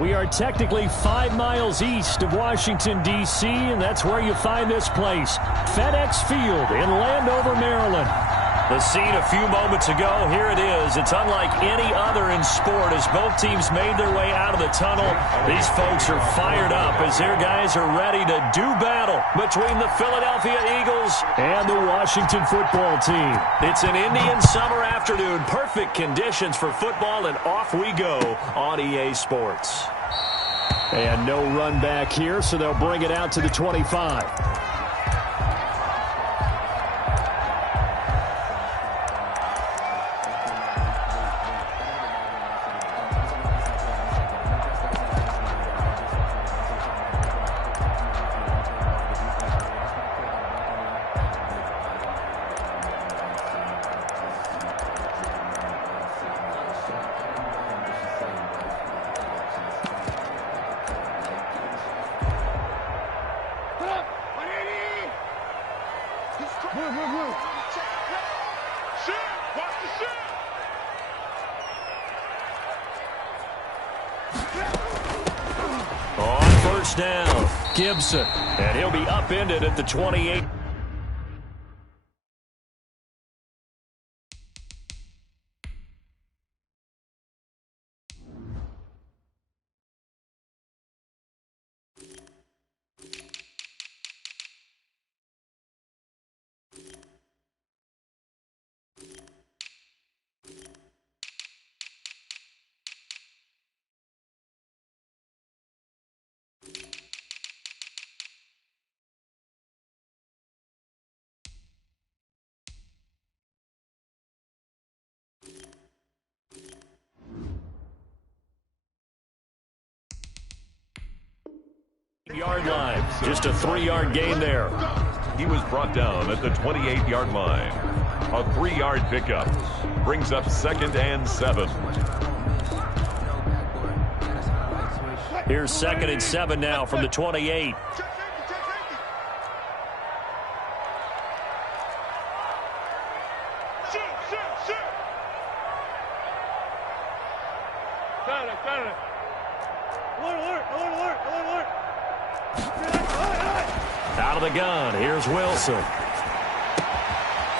We are technically 5 miles east of Washington, D.C., and that's where you find this place, FedEx Field in Landover, Maryland. The scene a few moments ago, here it is. It's unlike any other in sport as both teams made their way out of the tunnel. These folks are fired up as their guys are ready to do battle between the Philadelphia Eagles and the Washington football team. It's an Indian summer afternoon, perfect conditions for football, and off we go on EA Sports. And no run back here, so they'll bring it out to the 25. On first down, Gibson, and he'll be upended at the 28. Yard line, just a 3-yard gain there. He was brought down at the 28-yard line. A 3-yard pickup brings up 2nd and 7. Here's 2nd and 7 now from the 28. Out of the gun, here's Wilson.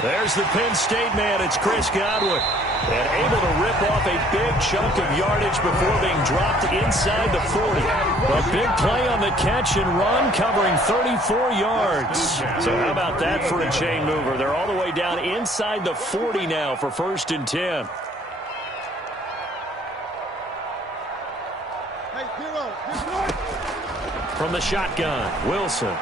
There's the Penn State man, it's Chris Godwin. And able to rip off a big chunk of yardage before being dropped inside the 40. A big play on the catch and run, covering 34 yards. So how about that for a chain mover? They're all the way down inside the 40 now for 1st and 10. From the shotgun, Wilson.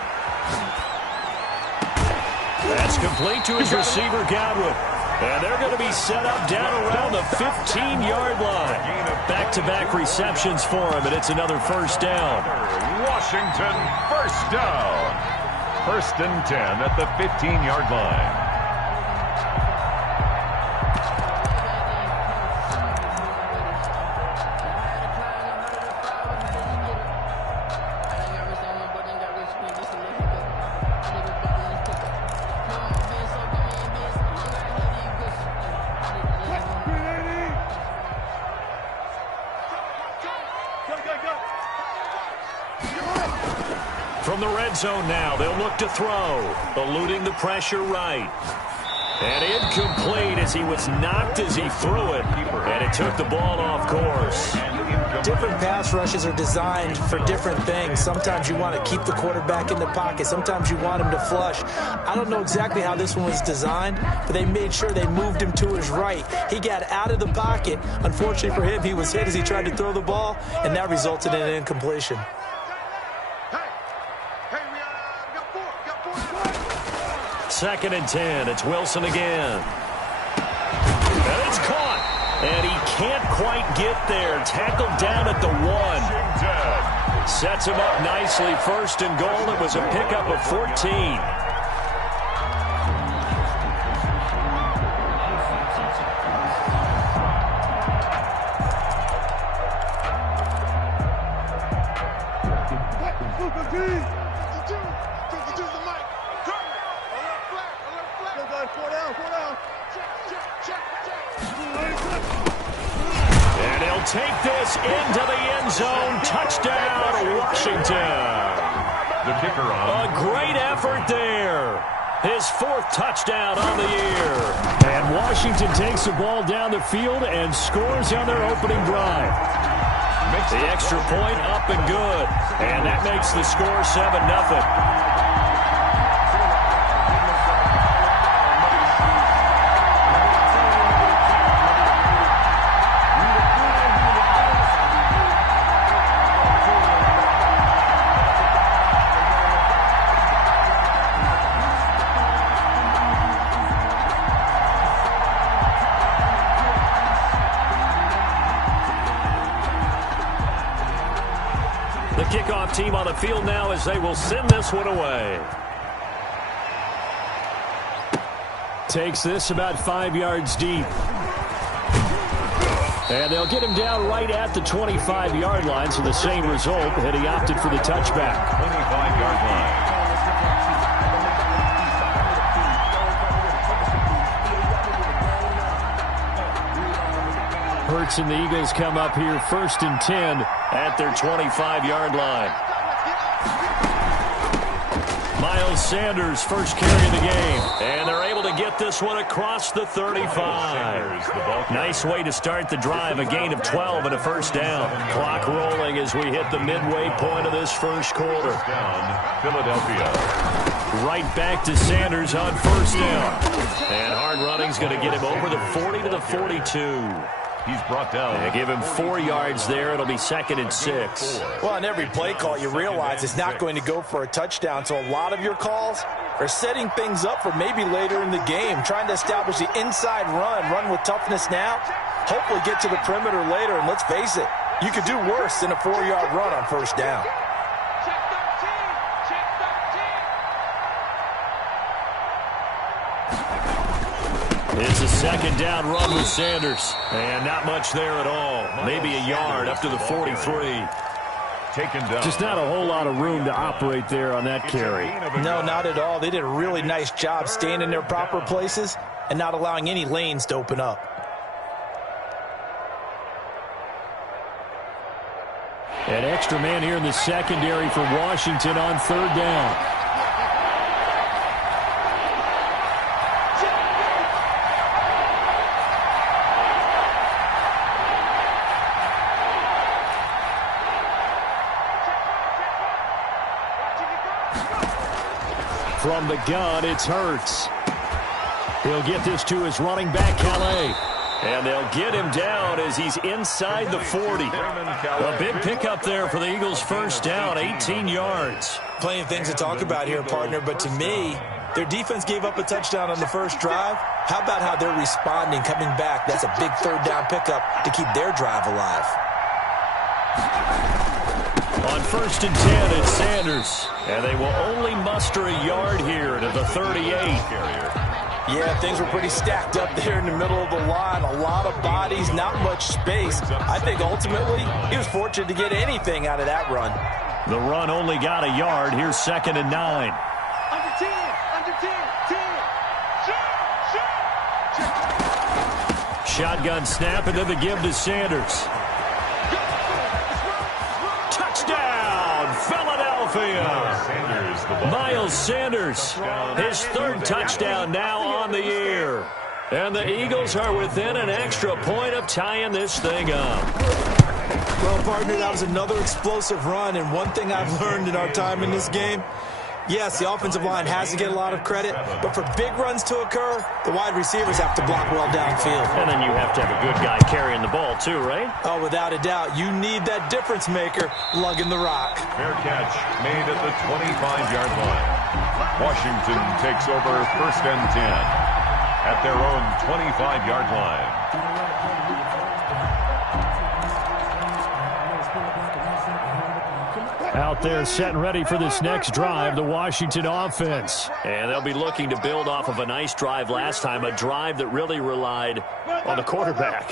That's complete to his receiver, Godwin. And they're going to be set up down around the 15-yard line. Back-to-back receptions for him, and it's another first down. Washington, first down. 1st and 10 at the 15-yard line. From the red zone now, they'll look to throw, eluding the pressure right. And incomplete as he was knocked as he threw it, and it took the ball off course. Different pass rushes are designed for different things. Sometimes you want to keep the quarterback in the pocket. Sometimes you want him to flush. I don't know exactly how this one was designed, but they made sure they moved him to his right. He got out of the pocket. Unfortunately for him, he was hit as he tried to throw the ball, and that resulted in an incompletion. 2nd and 10. It's Wilson again. And it's caught. And he can't quite get there. Tackled down at the 1. Sets him up nicely. 1st and goal. It was a pickup of 14. And he'll take this into the end zone. Touchdown, Washington. The kicker on. A great effort there. His 4th touchdown on the year. And Washington takes the ball down the field and scores on their opening drive. The extra point up and good. And that makes the score 7-0. The kickoff team on the field now as they will send this one away. Takes this about 5 yards deep. And they'll get him down right at the 25-yard line, so the same result, and he opted for the touchback. 25-yard line. Hurts and the Eagles come up here 1st and 10 at their 25-yard line. Miles Sanders first carry of the game. And they're able to get this one across the 35. Nice way to start the drive. A gain of 12 and a first down. Clock rolling as we hit the midway point of this first quarter. Down, Philadelphia. Right back to Sanders on first down. And hard running's going to get him over the 40 to the 42. He's brought down. And give him 4 yards there. It'll be 2nd and 6. Well, on every play call, you realize it's not going to go for a touchdown. So a lot of your calls are setting things up for maybe later in the game, trying to establish the inside run with toughness now, hopefully get to the perimeter later. And let's face it, you could do worse than a 4-yard run on first down. It's a 2nd down run with Sanders. And not much there at all. Maybe a yard up to the 43. Taken down. Just not a whole lot of room to operate there on that carry. No, not at all. They did a really nice job staying in their proper places and not allowing any lanes to open up. An extra man here in the secondary for Washington on 3rd down. From the gun, it's Hurts. He'll get this to his running back, Calais. And they'll get him down as he's inside the 40. A big pickup there for the Eagles' first down, 18 yards. Plenty of things to talk about here, partner, but to me, their defense gave up a touchdown on the first drive. How about how they're responding, coming back? That's a big 3rd down pickup to keep their drive alive. On 1st and 10, it's Sanders. And they will only muster a yard here to the 38. Yeah, things were pretty stacked up there in the middle of the line. A lot of bodies, not much space. I think ultimately he was fortunate to get anything out of that run. The run only got a yard. Here's 2nd and 9. Under 10, under 10, 10. Shotgun snap and then the give to Sanders. Touchdown, Philadelphia. Miles Sanders, his 3rd touchdown now on the year. And the Eagles are within an extra point of tying this thing up. Well, partner, that was another explosive run, and one thing I've learned in our time in this game, yes, the offensive line has to get a lot of credit, but for big runs to occur, the wide receivers have to block well downfield. And then you have to have a good guy carrying the ball too, right? Oh, without a doubt. You need that difference maker lugging the rock. Fair catch made at the 25-yard line. Washington takes over 1st and 10 at their own 25-yard line. Out there set and ready for this next drive, the Washington offense. And they'll be looking to build off of a nice drive last time, a drive that really relied on the quarterback.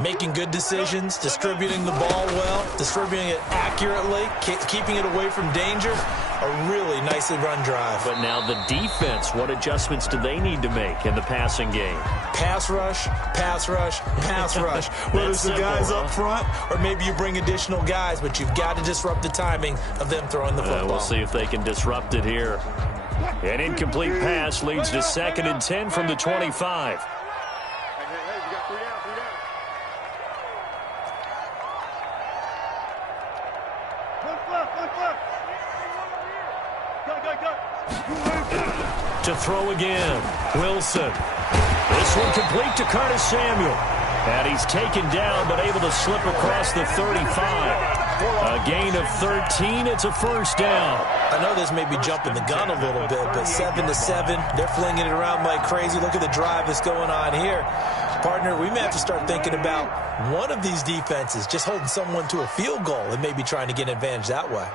Making good decisions, distributing the ball well, distributing it accurately, keeping it away from danger. A really nicely run drive. But now the defense, what adjustments do they need to make in the passing game? Pass rush, pass rush, pass rush. Whether it's the guys up front or maybe you bring additional guys, but you've got to disrupt the timing of them throwing the football. We'll see if they can disrupt it here. An incomplete pass leads to 2nd and 10 from the 25. To throw again, Wilson. This one complete to Curtis Samuel. And he's taken down, but able to slip across the 35. A gain of 13. It's a first down. I know this may be jumping the gun a little bit, but 7-7. They're flinging it around like crazy. Look at the drive that's going on here. Partner, we may have to start thinking about one of these defenses just holding someone to a field goal and maybe trying to get an advantage that way.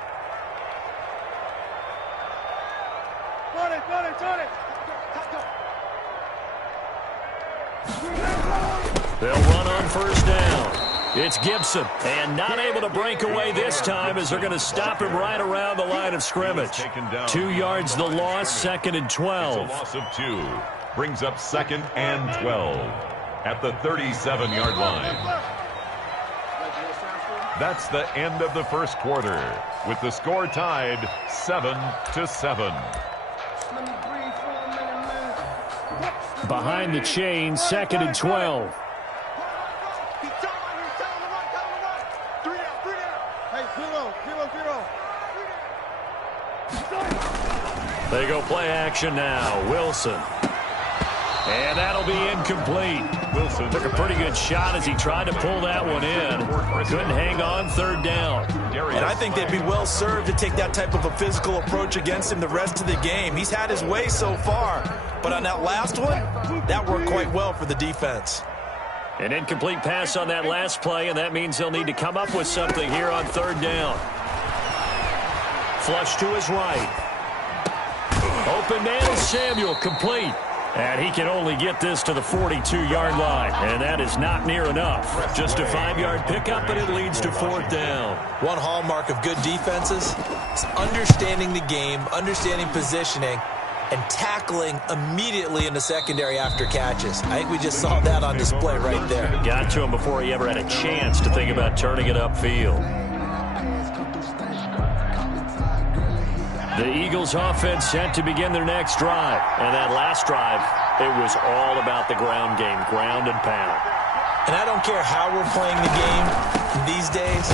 They'll run on first down. It's Gibson, and not able to break away this time as they're going to stop him right around the line of scrimmage. 2 yards the loss, 2nd and 12. It's a loss of 2. Brings up 2nd and 12 at the 37-yard line. That's the end of the first quarter, with the score tied 7-7. Behind the chain, 2nd and 12. They go play action now. Wilson. And that'll be incomplete. Wilson took a pretty good shot as he tried to pull that one in. Couldn't hang on, 3rd down. And I think they'd be well served to take that type of a physical approach against him the rest of the game. He's had his way so far. But on that last one, that worked quite well for the defense. An incomplete pass on that last play, and that means they'll need to come up with something here on 3rd down. Flush to his right. Open man is Samuel, complete. And he can only get this to the 42-yard line. And that is not near enough. Just a 5-yard pickup, but it leads to 4th down. One hallmark of good defenses is understanding the game, understanding positioning, and tackling immediately in the secondary after catches. I think we just saw that on display right there. Got to him before he ever had a chance to think about turning it upfield. The Eagles offense set to begin their next drive. And that last drive, it was all about the ground game, ground and pound. And I don't care how we're playing the game these days,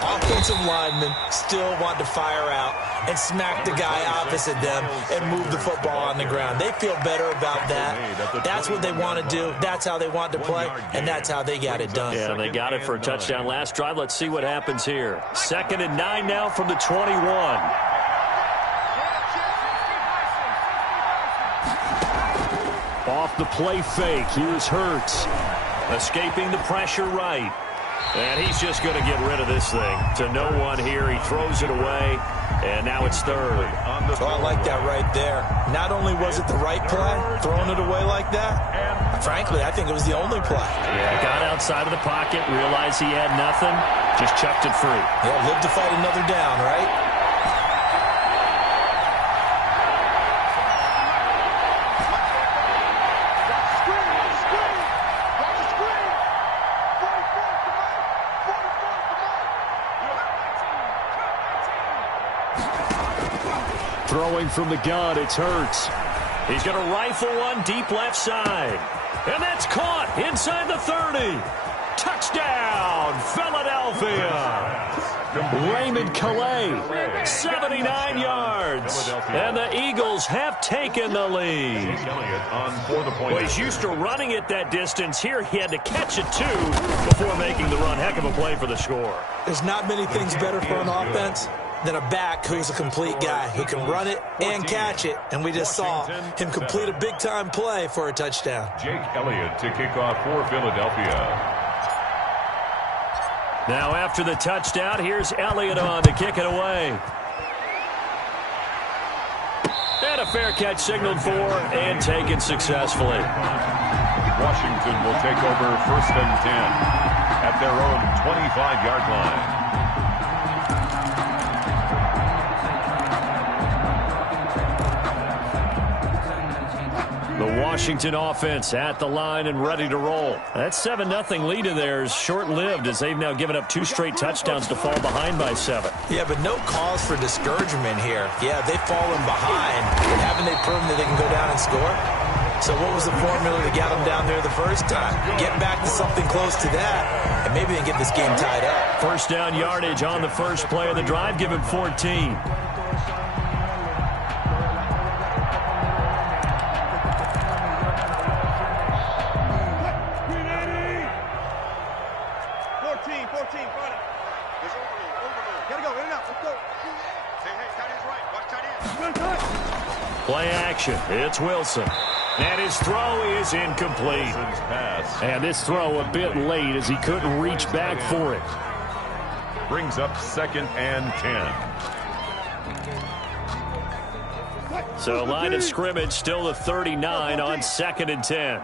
offensive linemen still want to fire out and smack the guy opposite them and move the football on the ground. They feel better about that. That's what they want to do. That's how they want to play, and that's how they got it done. Yeah, they got it for a touchdown last drive. Let's see what happens here. 2nd and 9 now from the 21. Off the play fake, here's Hurts. Escaping the pressure right. And he's just going to get rid of this thing. To no one here, he throws it away, and now it's 3rd. Oh, I like that right there. Not only was it the right play, throwing it away like that, frankly, I think it was the only play. Yeah, got outside of the pocket, realized he had nothing, just chucked it free. Yeah, live to fight another down, right? Throwing from the gun, it's Hurts. He's going to rifle one deep left side. And that's caught inside the 30. Touchdown, Philadelphia. Raymond Calais, 79 yards. And the Eagles have taken the lead. Well, he's used to running it that distance. Here he had to catch it, too, before making the run. Heck of a play for the score. There's not many things better for an offense than a back who's a complete guy who can run it and catch it. And we just saw him complete a big-time play for a touchdown. Jake Elliott to kick off for Philadelphia. Now after the touchdown, here's Elliott on to kick it away. And a fair catch signaled for and taken successfully. Washington will take over 1st and 10 at their own 25-yard line. The Washington offense at the line and ready to roll. That 7-0 lead of theirs short-lived as they've now given up 2 straight touchdowns to fall behind by 7. Yeah, but no cause for discouragement here. Yeah, they've fallen behind, but haven't they proven that they can go down and score? So what was the formula that got them down there the first time? Get back to something close to that, and maybe they get this game tied up. First down yardage on the first play of the drive. Give him 14. 14, run it. There's overload. Gotta go, in and out, let's go. Hey, tight end's right, watch tight end. Play action, it's Wilson. And his throw is incomplete. And this throw a bit late as he couldn't reach back for it. Brings up 2nd and 10. So line of scrimmage still the 39 on 2nd and 10.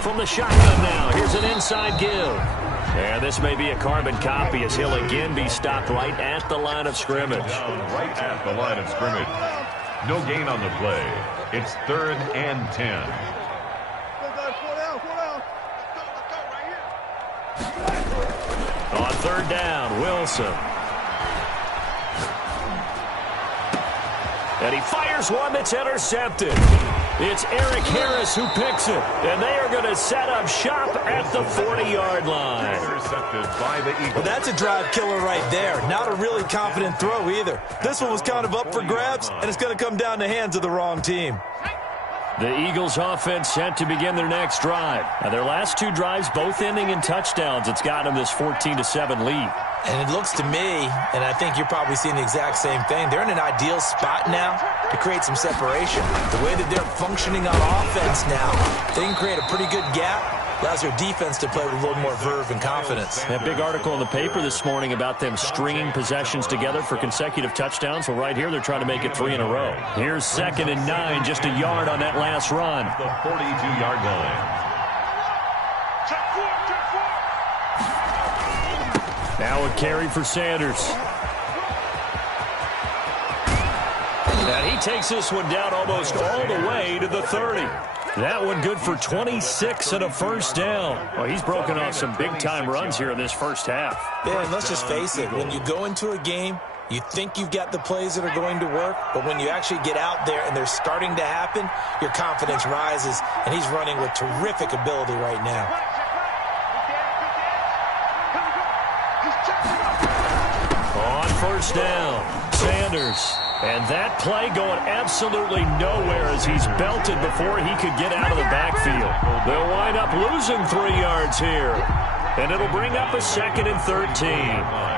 From the shotgun now, here's an inside give. And this may be a carbon copy as he'll again be stopped right at the line of scrimmage. Right at the line of scrimmage. No gain on the play. It's 3rd and 10. On 3rd down, Wilson. And he fires one that's intercepted. It's Eric Harris who picks it. And they are going to set up shop at the 40-yard line. Intercepted by the Eagles. Well, that's a drive killer right there. Not a really confident throw either. This one was kind of up for grabs, and it's going to come down the hands of the wrong team. The Eagles offense set to begin their next drive. Now, their last 2 drives both ending in touchdowns. It's got them this 14-7 lead. And it looks to me, and I think you're probably seeing the exact same thing, they're in an ideal spot now to create some separation. The way that they're functioning on offense now, they can create a pretty good gap. Allows their defense to play with a little more verve and confidence. That big article in the paper this morning about them stringing possessions together for consecutive touchdowns. Well, right here, they're trying to make it 3 in a row. Here's 2nd and 9, just a yard on that last run. The 42-yard line. Now a carry for Sanders. And he takes this one down almost all the way to the 30. That one good for 26 and a first down. Well, he's broken off some big-time runs here in this first half. Yeah, and let's just face it. When you go into a game, you think you've got the plays that are going to work, but when you actually get out there and they're starting to happen, your confidence rises, and he's running with terrific ability right now. On first down, Sanders. And that play going absolutely nowhere as he's belted before he could get out of the backfield. They'll wind up losing 3 yards here. And it'll bring up a 2nd and 13.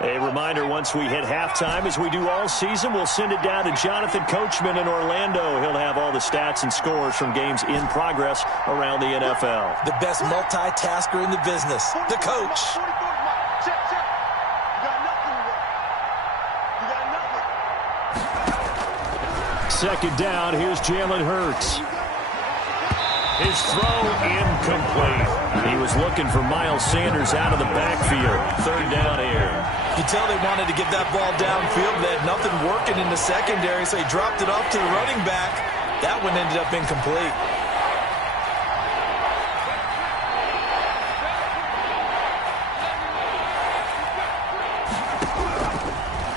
A reminder, once we hit halftime, as we do all season, we'll send it down to Jonathan Coachman in Orlando. He'll have all the stats and scores from games in progress around the NFL. The best multitasker in the business, the coach. Second down, here's Jalen Hurts. His throw incomplete. He was looking for Miles Sanders out of the backfield. 3rd down here. You can tell they wanted to get that ball downfield. They had nothing working in the secondary, so he dropped it off to the running back. That one ended up incomplete.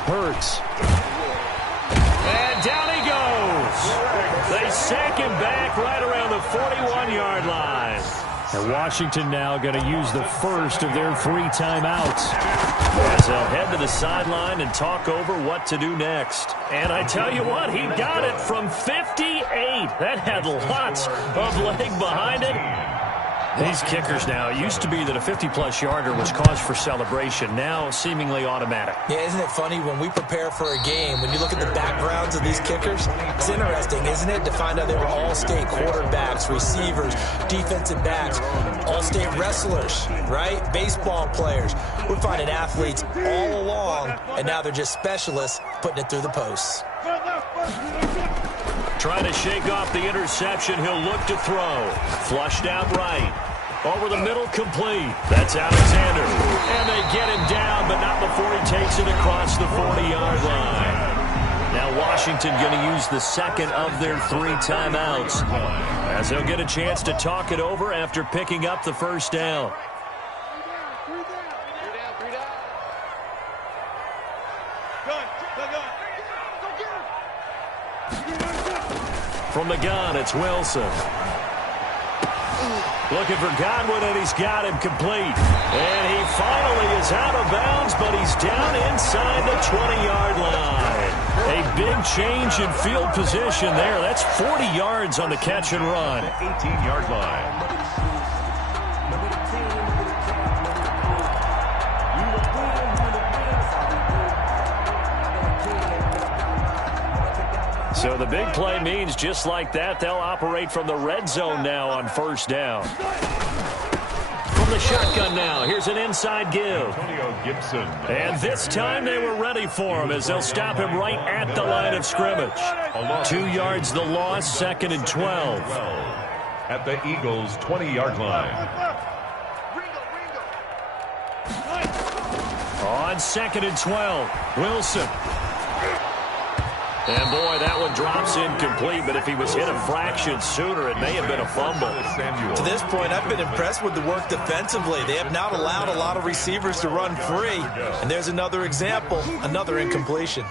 Hurts. And down he goes. They sack him back right around the 41-yard line. And Washington now going to use the first of their 3 timeouts as they'll head to the sideline and talk over what to do next. And I tell you what, he got it from 58. That had lots of leg behind it. These kickers now, it used to be that a 50-plus yarder was cause for celebration. Now, seemingly automatic. Yeah, isn't it funny when we prepare for a game, when you look at the backgrounds of these kickers, it's interesting, isn't it, to find out they were all-state quarterbacks, receivers, defensive backs, all-state wrestlers, right? Baseball players. We're finding athletes all along, and now they're just specialists putting it through the posts. Trying to shake off the interception. He'll look to throw. Flushed out right. Over the middle, complete. That's Alexander. And they get him down, but not before he takes it across the 40-yard line. Now Washington going to use the second of their 3 timeouts, as they'll get a chance to talk it over after picking up the first down. From the gun, it's Wilson. Looking for Godwin, and he's got him complete. And he finally is out of bounds, but he's down inside the 20-yard line. A big change in field position there. That's 40 yards on the catch and run. 18-yard line. So the big play means just like that, they'll operate from the red zone now on first down. From the shotgun now, here's an inside give. Gibson. And this time they were ready for him as they'll stop him right at the line of scrimmage. 2 yards the loss, 2nd and 12. At the Eagles' 20-yard line. On 2nd and 12, Wilson. And, boy, that one drops incomplete, but if he was hit a fraction sooner, it may have been a fumble. To this point, I've been impressed with the work defensively. They have not allowed a lot of receivers to run free. And there's another example, another incompletion.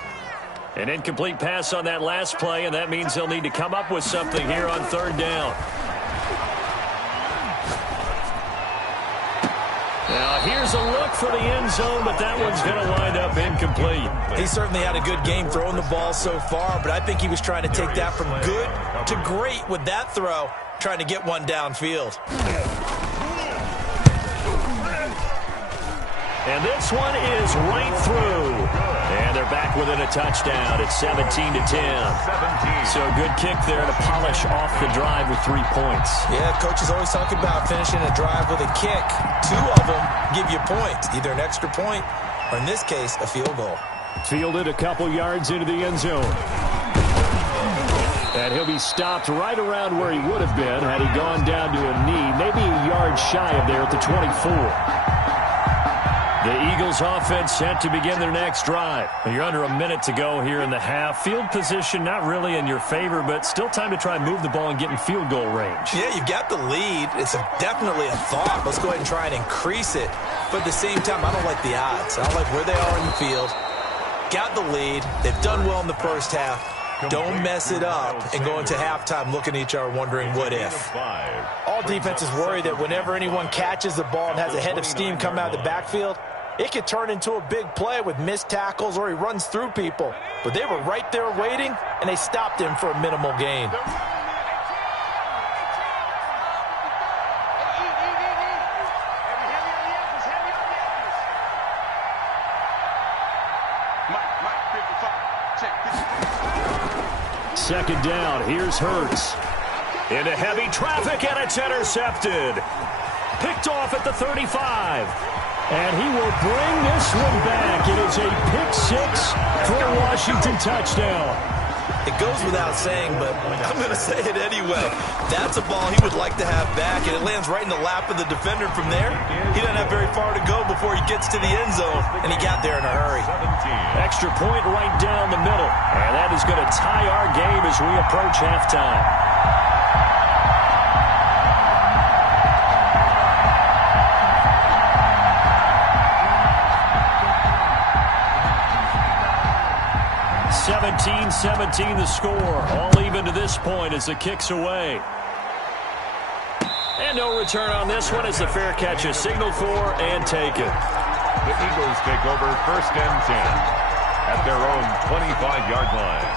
An incomplete pass on that last play, and that means they'll need to come up with something here on 3rd down. Now, here's a look for the end zone, but that one's going to wind up incomplete. He certainly had a good game throwing the ball so far, but I think he was trying to take that from good to great with that throw, trying to get one downfield. And this one is right through. And they're back within a touchdown. It's 17-10. So a good kick there to polish off the drive with 3 points. Yeah, coaches always talk about finishing a drive with a kick. 2 of them give you points, either an extra point or, in this case, a field goal. Fielded a couple yards into the end zone. And he'll be stopped right around where he would have been had he gone down to a knee, maybe a yard shy of there at the 24. The Eagles offense set to begin their next drive. You're under a minute to go here in the half. Field position not really in your favor, but still time to try and move the ball and get in field goal range. Yeah, you've got the lead. It's definitely a thought. Let's go ahead and try and increase it. But at the same time, I don't like the odds. I don't like where they are in the field. Got the lead. They've done well in the first half. Don't mess it up and go into halftime looking at each other wondering what if. All defenses worry that whenever anyone catches the ball and has a head of steam come out of the backfield, it could turn into a big play with missed tackles or he runs through people. But they were right there waiting, and they stopped him for a minimal gain. Second down, here's Hurts. Into heavy traffic, and it's intercepted. Picked off at the 35. And he will bring this one back. It is a pick-6 for a Washington touchdown. It goes without saying, but I'm going to say it anyway. That's a ball he would like to have back, and it lands right in the lap of the defender from there. He doesn't have very far to go before he gets to the end zone, and he got there in a hurry. Extra point right down the middle. And that is going to tie our game as we approach halftime. (17-17) the score. All even to this point as the kick's away. And no return on this one as the fair catch is signaled for and taken. The Eagles take over 1st and 10 at their own 25-yard line.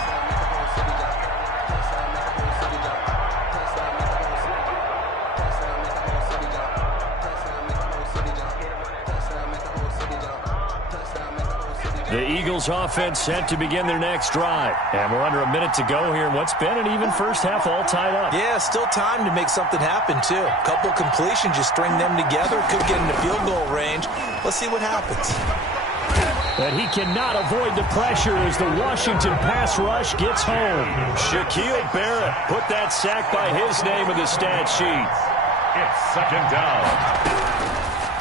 The Eagles offense set to begin their next drive. And we're under a minute to go here in what's been an even first half, all tied up. Yeah, still time to make something happen, too. A couple completions, you string them together, could get into field goal range. Let's see what happens. But he cannot avoid the pressure as the Washington pass rush gets home. Shaquille Barrett put that sack by his name in the stat sheet. It's second down.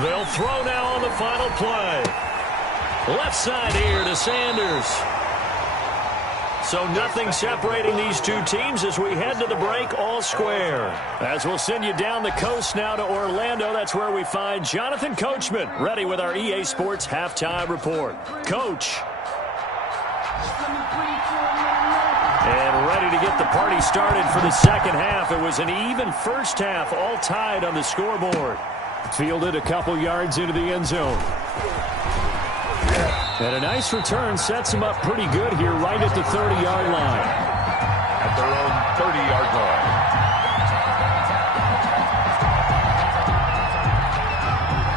They'll throw now on the final play. Left side here to Sanders. So nothing separating these two teams as we head to the break all square. As we'll send you down the coast now to Orlando, that's where we find Jonathan Coachman ready with our EA Sports Halftime Report. Coach. And ready to get the party started for the second half. It was an even first half, all tied on the scoreboard. Fielded a couple yards into the end zone. And a nice return sets him up pretty good here right at the 30-yard line. At their own 30-yard line.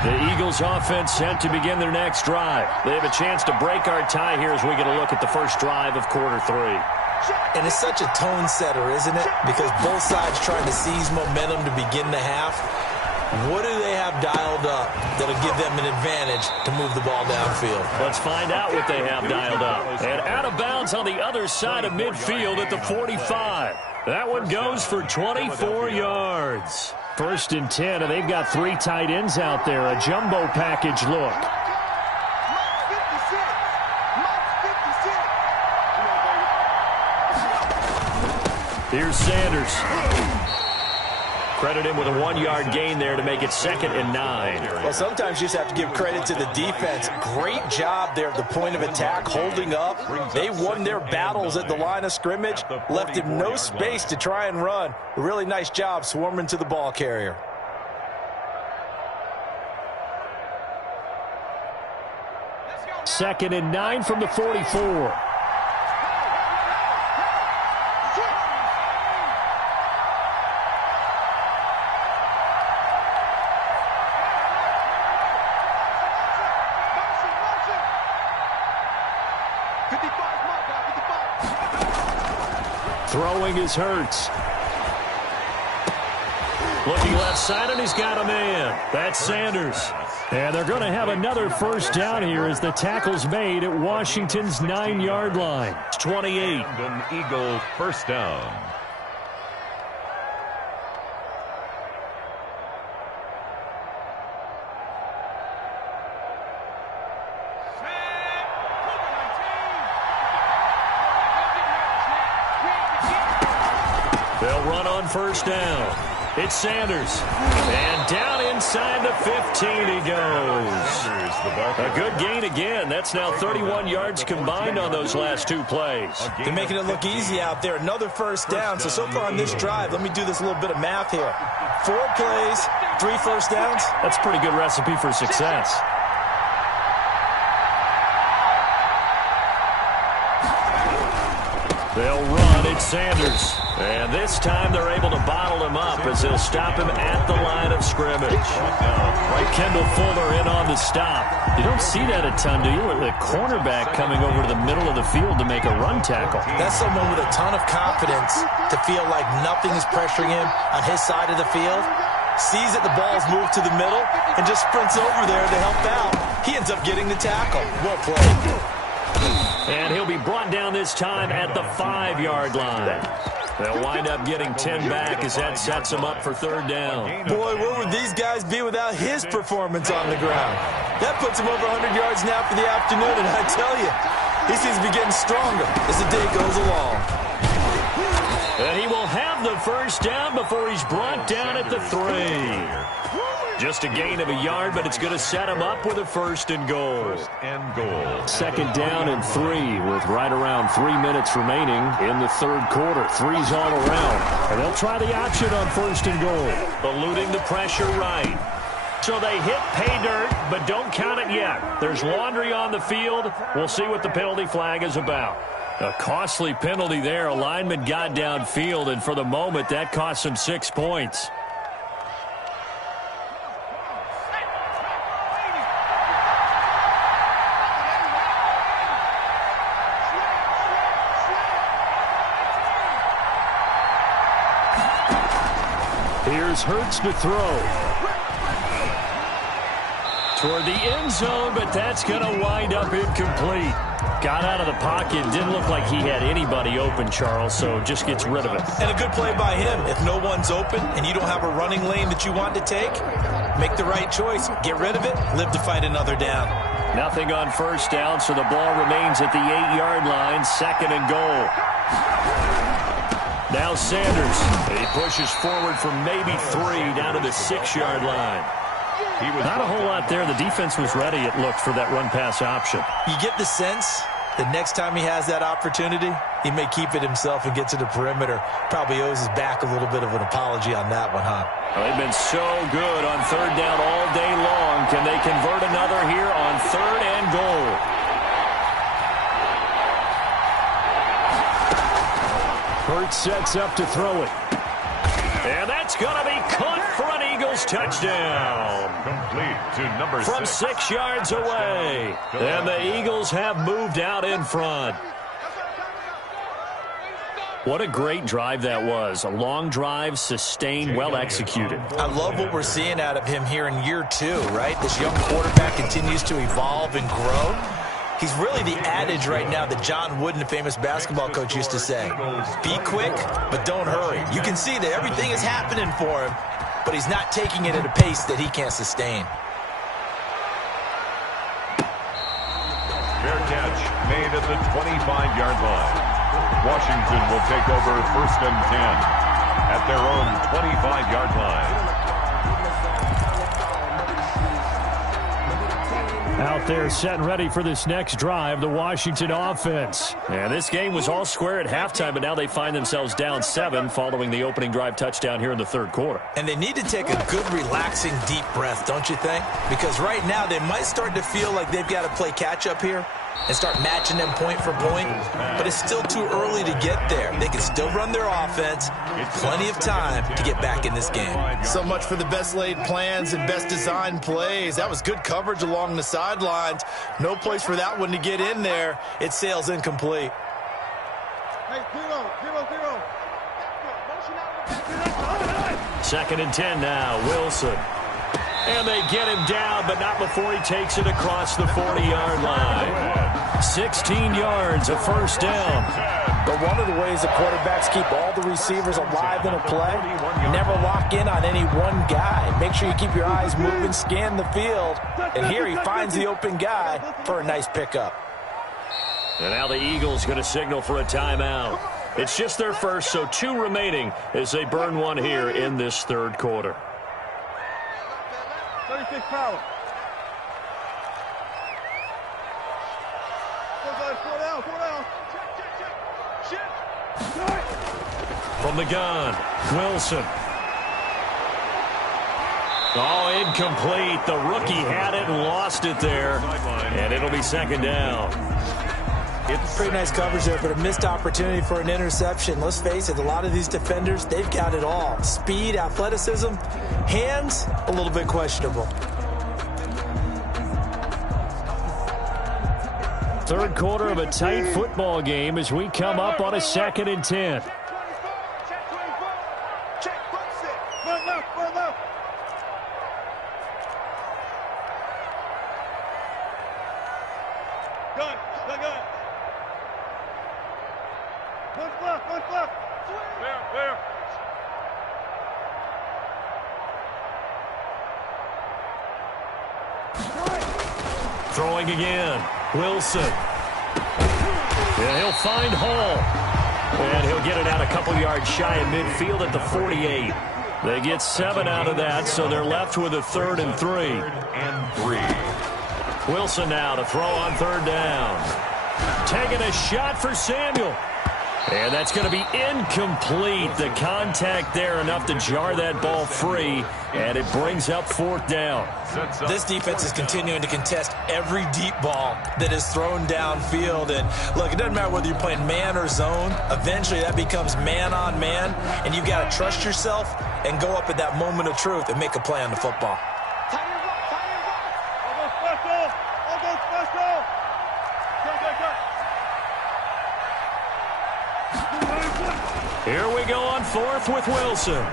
The Eagles offense set to begin their next drive. They have a chance to break our tie here as we get a look at the first drive of quarter 3. And it's such a tone setter, isn't it? Because both sides trying to seize momentum to begin the half. What do they have dialed up that'll give them an advantage to move the ball downfield? Let's find out what they have dialed up. And out of bounds on the other side of midfield at the 45. That one goes for 24 yards. 1st and 10, and they've got 3 tight ends out there. A jumbo package look. Here's Sanders. Credit him with a 1-yard gain there to make it 2nd and 9. Well, sometimes you just have to give credit to the defense. Great job there at the point of attack, holding up. They won their battles at the line of scrimmage, left him no space to try and run. A really nice job swarming to the ball carrier. Second and 9 from the 44. Throwing is Hurts. Looking left side, and he's got a man. That's Sanders. And they're going to have another first down here as the tackle's made at Washington's 9-yard line. It's 28. An Eagle first down. They'll run on first down. It's Sanders. And down inside the 15 he goes. A good gain again. That's now 31 yards combined on those last 2 plays. They're making it look easy out there. Another first down. So far on this drive, let me do this little bit of math here. 4 plays, 3 first downs. That's a pretty good recipe for success. They'll run. It's Sanders. And this time they're able to bottle him up as they'll stop him at the line of scrimmage. Right, Kendall Fuller in on the stop. You don't see that a ton, do you? With the cornerback coming over to the middle of the field to make a run tackle. That's someone with a ton of confidence to feel like nothing is pressuring him on his side of the field. Sees that the ball's moved to the middle and just sprints over there to help out. He ends up getting the tackle. Well played. And he'll be brought down this time at the 5-yard line. They'll wind up getting 10 back as that sets them up for 3rd down. Boy, where would these guys be without his performance on the ground? That puts him over 100 yards now for the afternoon, and I tell you, he seems to be getting stronger as the day goes along. And he will have the first down before he's brought down at the 3. Just a gain of a yard, but it's going to set him up with a 1st and goal. 2nd down and 3 with right around 3 minutes remaining in the 3rd quarter. 3's all around. And they'll try the option on 1st and goal. Eluding the pressure right. So they hit pay dirt, but don't count it yet. There's laundry on the field. We'll see what the penalty flag is about. A costly penalty there. A lineman got downfield, and for the moment, that cost him 6 points. Here's Hurts to throw. Toward the end zone, but that's going to wind up incomplete. Got out of the pocket. Didn't look like he had anybody open, Charles, so just gets rid of it. And a good play by him. If no one's open and you don't have a running lane that you want to take, make the right choice. Get rid of it. Live to fight another down. Nothing on first down, so the ball remains at the 8-yard line. 2nd and goal. Now Sanders. He pushes forward for maybe 3 down to the 6-yard line. Not a whole lot there. The defense was ready, it looked, for that run-pass option. You get the sense that next time he has that opportunity, he may keep it himself and get to the perimeter. Probably owes his back a little bit of an apology on that one, huh? Well, they've been so good on 3rd down all day long. Can they convert another here on 3rd and goal? Hurts sets up to throw it. And that's going to be caught for an Eagles touchdown. Complete to number 6. From 6 yards away. And the Eagles have moved out in front. What a great drive that was. A long drive, sustained, well executed. I love what we're seeing out of him here in year 2, right? This young quarterback continues to evolve and grow. He's really the adage right now that John Wooden, the famous basketball coach, used to say. Be quick, but don't hurry. You can see that everything is happening for him, but he's not taking it at a pace that he can't sustain. Fair catch made at the 25-yard line. Washington will take over 1st and 10 at their own 25-yard line. Out there set and ready for this next drive, the Washington offense. And this game was all square at halftime, but now they find themselves down 7 following the opening drive touchdown here in the 3rd quarter. And they need to take a good, relaxing, deep breath, don't you think? Because right now they might start to feel like they've got to play catch-up here and start matching them point for point, but it's still too early to get there. They can still run their offense. Plenty of time to get back in this game. So much for the best laid plans and best designed plays. That was good coverage along the sidelines. No place for that one to get in there. It sails incomplete. Hey, 0-0-0. 2nd and 10 now, Wilson. And they get him down, but not before he takes it across the 40-yard line. 16 yards, a 1st down. But one of the ways the quarterbacks keep all the receivers alive in a play, never lock in on any one guy. Make sure you keep your eyes moving, scan the field. And here he finds the open guy for a nice pickup. And now the Eagles going to signal for a timeout. It's just their first, so 2 remaining as they burn one here in this 3rd quarter. 36 power. 4 down. Check. From the gun, Wilson. Oh, incomplete. The rookie had it and lost it there. And it'll be 2nd down. It's pretty nice coverage there, but a missed opportunity for an interception. Let's face it, a lot of these defenders, they've got it all. Speed, athleticism, hands, a little bit questionable. 3rd quarter of a tight football game as we come up on a 2nd and 10. Gun. One left. There. Throwing again. Wilson. Yeah, he'll find Hall. And he'll get it out a couple yards shy of midfield at the 48. They get 7 out of that, so they're left with a 3rd and 3. Wilson now to throw on 3rd down. Taking a shot for Samuel. And that's going to be incomplete. The contact there enough to jar that ball free, and it brings up 4th down. This defense is continuing to contest every deep ball that is thrown downfield. And look, it doesn't matter whether you're playing man or zone. Eventually that becomes man on man, and you've got to trust yourself and go up at that moment of truth and make a play on the football. Here we go on 4th with Wilson.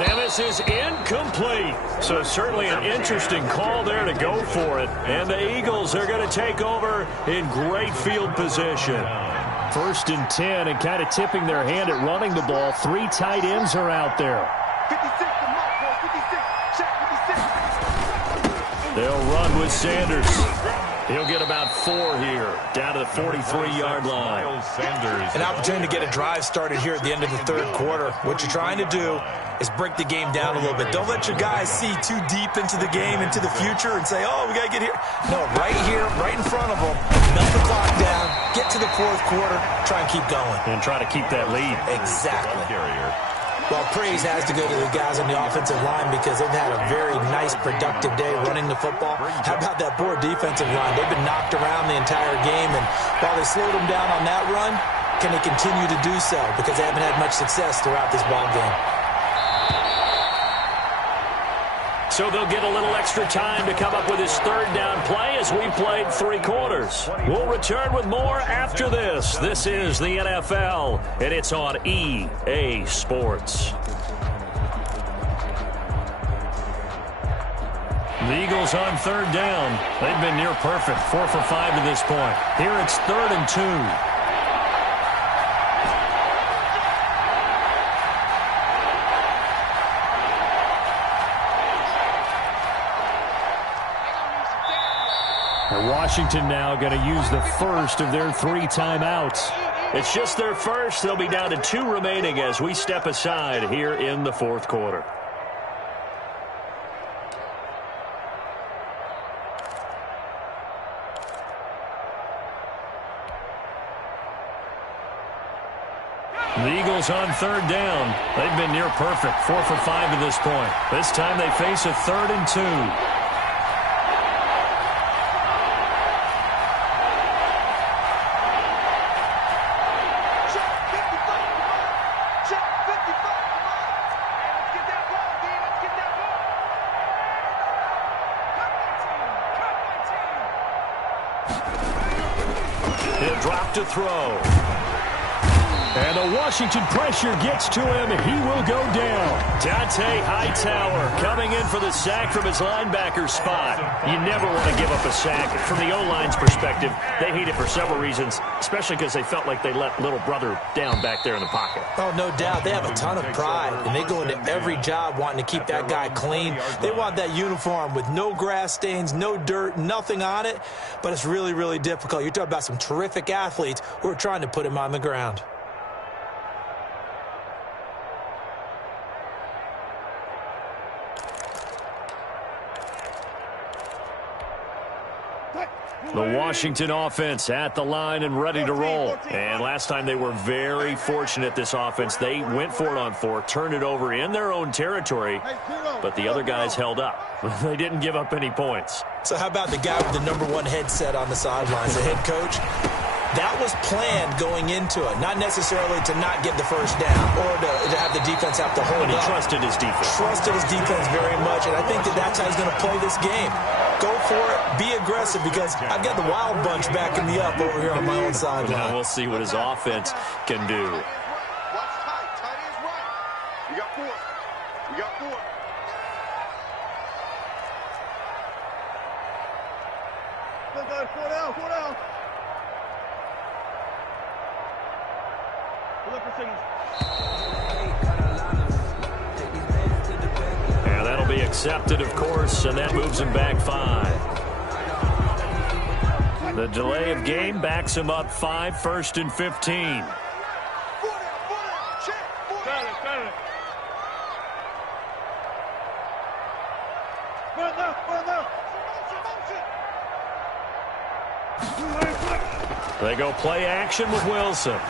And this is incomplete. So certainly an interesting call there to go for it. And the Eagles are going to take over in great field position. 1st and 10, and kind of tipping their hand at running the ball. 3 tight ends are out there. 56 to Mark, boy. 56. Check 56. They'll run with Sanders. He'll get about 4 here, down to the 43-yard line. An opportunity to get a drive started here at the end of the 3rd quarter. What you're trying to do is break the game down a little bit. Don't let your guys see too deep into the game, into the future, and say, oh, we got to get here. No, right here, right in front of them, melt the clock down, get to the 4th quarter, try and keep going. And try to keep that lead. Exactly. Well, praise has to go to the guys on the offensive line because they've had a very nice, productive day running the football. How about that poor defensive line? They've been knocked around the entire game, and while they slowed them down on that run, can they continue to do so? Because they haven't had much success throughout this ball game. So they'll get a little extra time to come up with his 3rd down play as we played 3 quarters. We'll return with more after this. This is the NFL, and it's on EA Sports. The Eagles on 3rd down. They've been near perfect, 4 for 5 to this point. Here it's 3rd and 2. Washington now going to use the first of their 3 timeouts. It's just their first. They'll be down to 2 remaining as we step aside here in the 4th quarter. The Eagles on 3rd down. They've been near perfect, 4 for 5 to this point. This time they face a 3rd and 2. He'll drop to throw. And the Washington pressure gets to him. He will go down. Dante Hightower coming in for the sack from his linebacker spot. You never want to give up a sack. From the O-line's perspective, they hate it for several reasons, especially because they felt like they let little brother down back there in the pocket. Oh, no doubt. They have a ton of pride, and they go into every job wanting to keep that guy clean. They want that uniform with no grass stains, no dirt, nothing on it, but it's really, really difficult. You're talking about some terrific athletes who are trying to put him on the ground. The Washington offense at the line and ready to roll. And last time they were very fortunate, this offense. They went for it on 4, turned it over in their own territory, but the other guys held up. They didn't give up any points. So how about the guy with the #1 headset on the sidelines, the head coach? That was planned going into it, not necessarily to not get the first down or to have the defense have to hold But he up. trusted his defense. Trusted his defense very much, and I think that's how he's going to play this game. Go for it, be aggressive, because I've got the wild bunch backing me up over here on my own sideline. Now we'll see what his offense can do. Watch tight. Tight is right. We got 4. We got 4. Look, guys, 4 down. 4 down. Look for signals. And that'll be accepted, of course, and that moves him back 5. The delay of game backs him up 5, 1st and 15. 4 down. 4 down. Check. 4 down. Got it. Run left. Run left. Motion. They go play action with Wilson.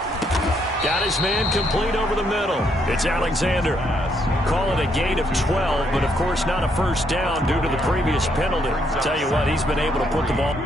Got his man complete over the middle. It's Alexander. Call it a gain of 12, but of course not a first down due to the previous penalty. Tell you what, he's been able to put the ball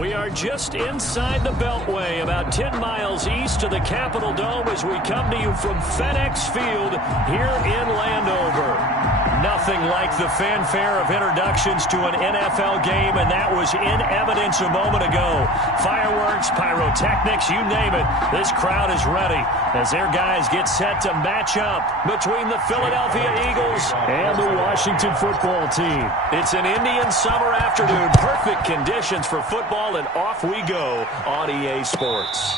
We are just inside the Beltway, about 10 miles east of the Capitol Dome as we come to you from FedEx Field here in Landover. Nothing like the fanfare of introductions to an NFL game, and that was in evidence a moment ago. Fireworks, pyrotechnics, you name it. This crowd is ready as their guys get set to match up between the Philadelphia Eagles and the Washington football team. It's an Indian summer afternoon. Perfect conditions for football, and off we go on EA Sports.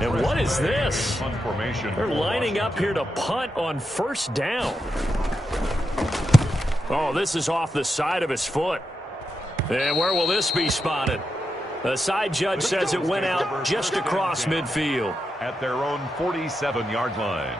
And what is this? They're lining up here to punt on first down. Oh, this is off the side of his foot. And where will this be spotted? The side judge says it went out just across midfield. At their own 47-yard line.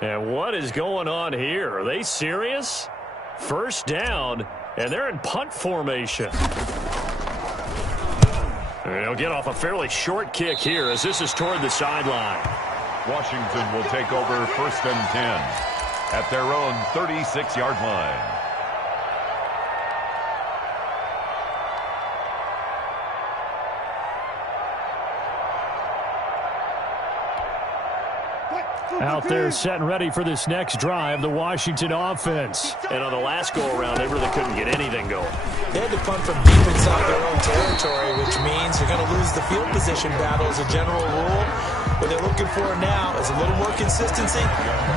And what is going on here? Are they serious? First down, and they're in punt formation. And they'll get off a fairly short kick here as this is toward the sideline. Washington will take over first and 10 at their own 36-yard line. Out there set and ready for this next drive, the Washington offense. And on the last go-around, they really couldn't get anything going. They had to punt from deep inside their own territory, which means you're going to lose the field position battle as a general rule. What they're looking for now is a little more consistency,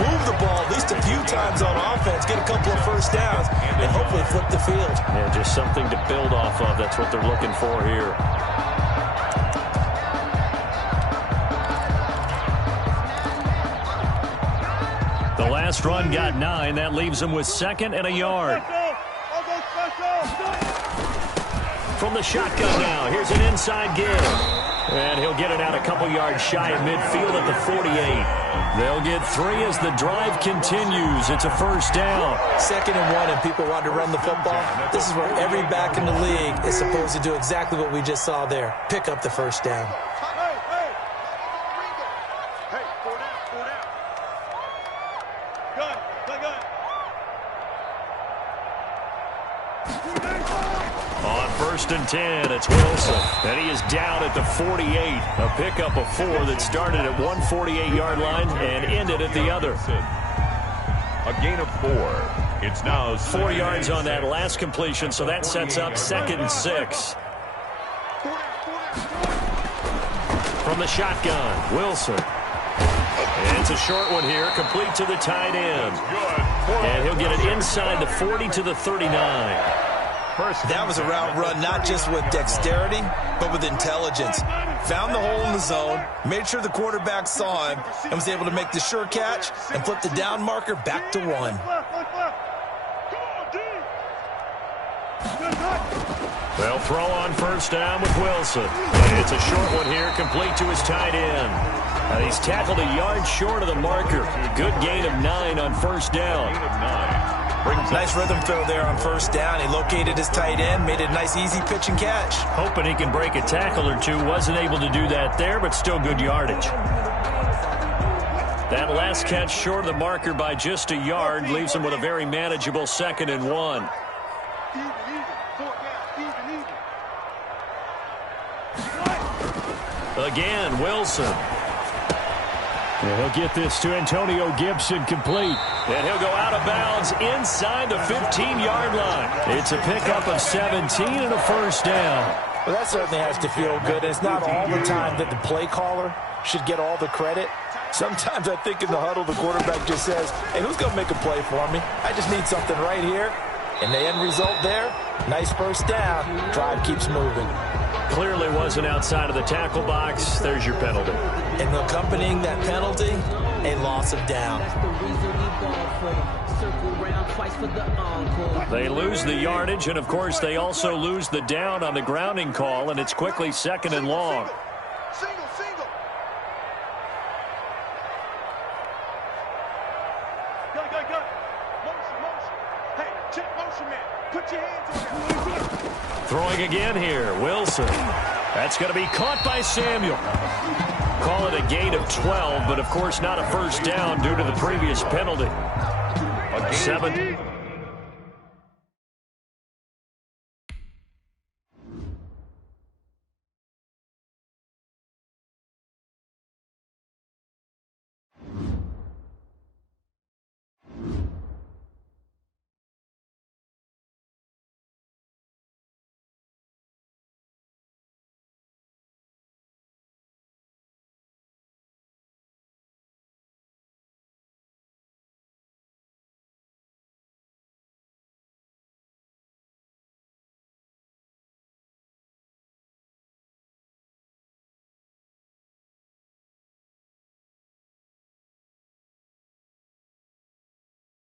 move the ball at least a few times on offense, get a couple of first downs, and hopefully flip the field. Yeah, just something to build off of. That's what they're looking for here. The last run got 9. That leaves them with 2nd and a yard. From the shotgun now, here's an inside give. And he'll get it out a couple yards shy of midfield at the 48. They'll get 3 as the drive continues. It's a first down. 2nd and 1, and people want to run the football. This is where every back in the league is supposed to do exactly what we just saw there. Pick up the first down. On first and 10, it's Wilson. And he is down at the 48. A pickup of 4 that started at one 48-yard line and ended at the other. A gain of 4. It's now 4 yards on that last completion, so that sets up 2nd and 6. From the shotgun, Wilson. And it's a short one here, complete to the tight end. And he'll get it inside the 40 to the 39. That was a route run not just with dexterity, but with intelligence. Found the hole in the zone, made sure the quarterback saw him, and was able to make the sure catch and flip the down marker back to 1. They'll throw on first down with Wilson. And it's a short one here, complete to his tight end. And he's tackled a yard short of the marker. Good gain of 9 on first down. Nice rhythm throw there on first down. He located his tight end, made it a nice easy pitch and catch. Hoping he can break a tackle or two. Wasn't able to do that there, but still good yardage. That last catch short of the marker by just a yard leaves him with a very manageable 2nd and 1. Again, Wilson. And he'll get this to Antonio Gibson complete. And he'll go out of bounds inside the 15-yard line. It's a pickup of 17 and a first down. Well, that certainly has to feel good. It's not all the time that the play caller should get all the credit. Sometimes I think in the huddle, the quarterback just says, hey, who's going to make a play for me? I just need something right here. And the end result there, nice first down. Drive keeps moving. Clearly wasn't outside of the tackle box. There's your penalty. And accompanying that penalty, a loss of down. They lose the yardage, and, of course, they also lose the down on the grounding call, and it's quickly 2nd and long. Single. Go. Motion. Hey, check motion, man. Put your hands on there. Throwing again here, Wilson. That's going to be caught by Samuel. Call it a gain of 12, but, of course, not a first down due to the previous penalty. 7.